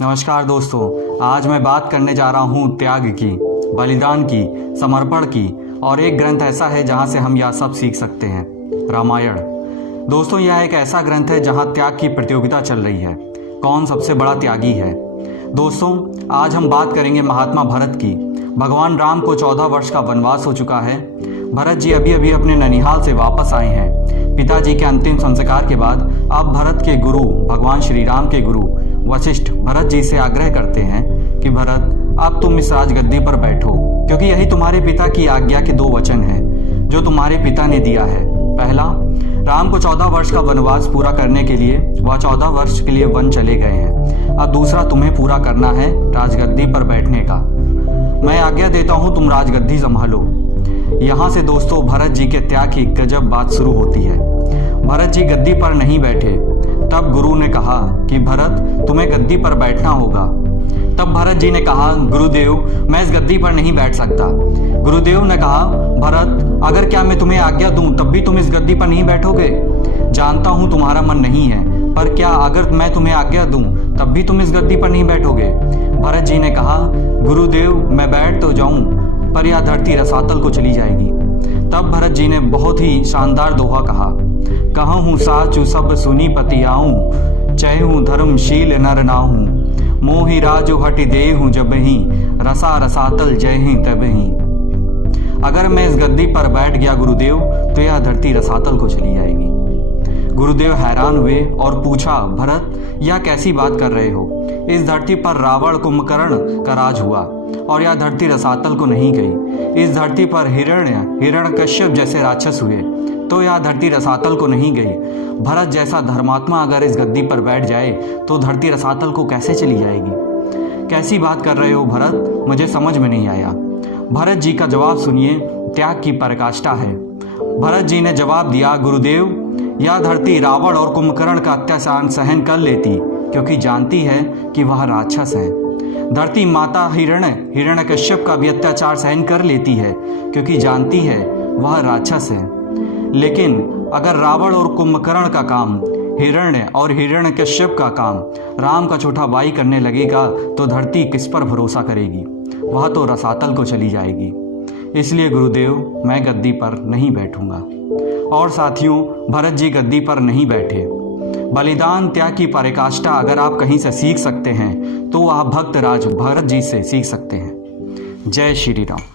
नमस्कार दोस्तों, आज मैं बात करने जा रहा हूँ त्याग की, बलिदान की, समर्पण की। और एक ग्रंथ ऐसा है जहाँ से हम यह सब सीख सकते हैं, रामायण। दोस्तों, यह एक ऐसा ग्रंथ है जहाँ त्याग की प्रतियोगिता चल रही है, कौन सबसे बड़ा त्यागी है। दोस्तों, आज हम बात करेंगे महात्मा भरत की। भगवान राम को 14 वर्ष का वनवास हो चुका है। भरत जी अभी अभी अपने ननिहाल से वापस आए हैं। पिताजी के अंतिम संस्कार के बाद अब भरत के गुरु, भगवान श्री राम के गुरु वशिष्ठ भरत जी से आग्रह करते हैं कि भरत, अब तुम इस राजगद्दी पर बैठो, क्योंकि यही तुम्हारे पिता की आज्ञा के 2 वचन हैं जो तुम्हारे पिता ने दिया है। पहला, राम को 14 वर्ष का वनवास पूरा करने के लिए वह 14 वर्ष के लिए वन चले गए हैं। अब दूसरा तुम्हें पूरा करना है राजगद्दी पर बैठने का। मैं आज्ञा देता हूँ, तुम राजगद्दी संभालो। यहाँ से दोस्तों भरत जी के त्याग की गजब बात शुरू होती है। भरत जी गद्दी पर नहीं बैठे। तब गुरु ने कहा कि भरत, तुम्हें गद्दी पर बैठना होगा। तब भरत जी ने कहा, गुरुदेव, मैं इस गद्दी पर नहीं बैठ सकता। गुरुदेव ने कहा, भरत, अगर क्या मैं तुम्हें आज्ञा दूं तब भी तुम इस गद्दी पर नहीं बैठोगे? जानता हूं तुम्हारा मन नहीं है, पर क्या अगर मैं तुम्हें आज्ञा दूं तब भी तुम इस गद्दी पर नहीं बैठोगे? भरत जी ने कहा, गुरुदेव, मैं बैठ तो जाऊं, पर यह धरती रसातल को चली जाएगी। तब भरत जी ने बहुत ही शानदार दोहा कहा, कहूँ साचु सब सुनी पति आऊं, चहूँ धर्मशील नर नाहूं, मोहि राजो हटि देहूं जबहि, रसा रसातल जयहि तबहि। अगर मैं इस गद्दी पर बैठ गया गुरुदेव तो यह धरती रसातल को चली जाएगी। गुरुदेव हैरान हुए और पूछा, भरत, यह कैसी बात कर रहे हो? इस धरती पर रावण कुंभकर्ण का राज हुआ और यह धरती रसातल को नहीं गई। इस धरती पर हिरण्यकश्यप जैसे राक्षस हुए तो यह धरती रसातल को नहीं गई। भरत जैसा धर्मात्मा अगर इस गद्दी पर बैठ जाए तो धरती रसातल को कैसे चली जाएगी? कैसी बात कर रहे हो भरत? मुझे समझ में नहीं आया। भरत जी का जवाब सुनिए, त्याग की पराकाष्ठा है। भरत जी ने जवाब दिया, गुरुदेव, यह धरती रावण और कुंभकर्ण का अत्याचार सहन कर लेती, क्योंकि जानती है कि वह राक्षस है। धरती माता हिरण्यकश्यप का भी अत्याचार सहन कर लेती है, क्योंकि जानती है वह राक्षस है। लेकिन अगर रावण और कुंभकर्ण का काम, हिरण्य और हिरण्यकश्यप का काम राम का छोटा भाई करने लगेगा तो धरती किस पर भरोसा करेगी? वह तो रसातल को चली जाएगी। इसलिए गुरुदेव, मैं गद्दी पर नहीं बैठूंगा। और साथियों, भरत जी गद्दी पर नहीं बैठे। बलिदान, त्याग की पराकाष्ठा अगर आप कहीं से सीख सकते हैं तो आप भक्त राज भरत जी से सीख सकते हैं। जय श्री राम।